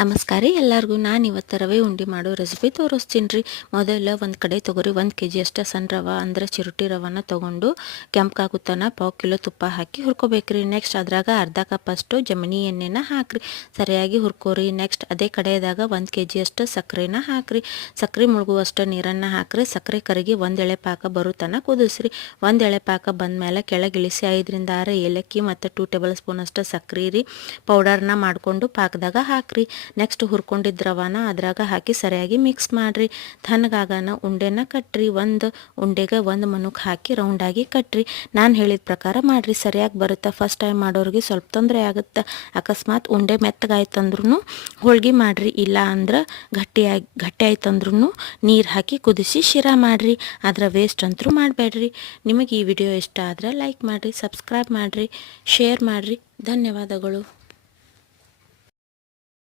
ನಮಸ್ಕಾರ ರೀ ಎಲ್ಲರಿಗೂ. ನಾನು ಇವತ್ತು ರವೆ ಉಂಡೆ ಮಾಡೋ ರೆಸಿಪಿ ತೋರಿಸ್ತೀನಿ ರೀ. ಮೊದಲ ಒಂದು ಕಡೆ ತೊಗೊರಿ 1 kg ಅಷ್ಟು ಸಣ್ಣ ರವೆ ಅಂದರೆ ಚಿರೋಟಿ ರವೆನ ತೊಗೊಂಡು ಕೆಂಪಾಗುತ್ತಾನ 1/4 ಕಿಲೋ ತುಪ್ಪ ಹಾಕಿ ಹುರ್ಕೋಬೇಕ್ರಿ. ನೆಕ್ಸ್ಟ್ ಅದ್ರಾಗ ಅರ್ಧ ಕಪ್ ಅಷ್ಟು ಜಮನಿ ಎಣ್ಣೆನ ಹಾಕ್ರಿ, ಸರಿಯಾಗಿ ಹುರ್ಕೋರಿ. ನೆಕ್ಸ್ಟ್ ಅದೇ ಕಡೆಯದಾಗ 1 kg ಅಷ್ಟು ಸಕ್ಕರೆನ ಹಾಕ್ರಿ, ಸಕ್ಕರೆ ಮುಳುಗುವಷ್ಟು ನೀರನ್ನು ಹಾಕ್ರಿ. ಸಕ್ಕರೆ ಕರಗಿ 1 ಎಳೆ ಪಾಕ ಬರುತ್ತಾನ ಕುದಿಸ್ರಿ. 1 ಎಳೆ ಪಾಕ ಬಂದಮೇಲೆ ಕೆಳಗಿಳಿಸಿ 5 ರಿಂದ 6 ಏಲಕ್ಕಿ ಮತ್ತು 2 ಟೇಬಲ್ ಸ್ಪೂನ್ ಅಷ್ಟು ಸಕ್ಕರೆ ರೀ ಪೌಡರ್ನ ಮಾಡಿಕೊಂಡು ಪಾಕದಾಗ ಹಾಕ್ರಿ. ನೆಕ್ಸ್ಟ್ ಹುರ್ಕೊಂಡಿದ್ದ ರವಾನ ಅದ್ರಾಗ ಹಾಕಿ ಸರಿಯಾಗಿ ಮಿಕ್ಸ್ ಮಾಡಿರಿ. ತಣ್ಣಗಾಗನ ಉಂಡೆನ ಕಟ್ರಿ. ಒಂದು ಉಂಡೆಗೆ 1 ಮನುಕ್ ಹಾಕಿ ರೌಂಡಾಗಿ ಕಟ್ರಿ. ನಾನು ಹೇಳಿದ ಪ್ರಕಾರ ಮಾಡಿರಿ, ಸರಿಯಾಗಿ ಬರುತ್ತೆ. ಫಸ್ಟ್ ಟೈಮ್ ಮಾಡೋರಿಗೆ ಸ್ವಲ್ಪ ತೊಂದರೆ ಆಗುತ್ತೆ. ಅಕಸ್ಮಾತ್ ಉಂಡೆ ಮೆತ್ತಗಾಯ್ತಂದ್ರೂ ಹೋಳ್ಗೆ ಮಾಡಿರಿ, ಇಲ್ಲ ಅಂದ್ರೆ ಗಟ್ಟಿ ಆಯ್ತಂದ್ರೂ ನೀರು ಹಾಕಿ ಕುದಿಸಿ ಶಿರಾ ಮಾಡಿರಿ. ಅದರ ವೇಸ್ಟ್ ಅಂತೂ ಮಾಡಬೇಡ್ರಿ. ನಿಮಗೆ ಈ ವಿಡಿಯೋ ಇಷ್ಟ ಆದರೆ ಲೈಕ್ ಮಾಡಿರಿ, ಸಬ್ಸ್ಕ್ರೈಬ್ ಮಾಡಿರಿ, ಶೇರ್ ಮಾಡಿರಿ. ಧನ್ಯವಾದಗಳು.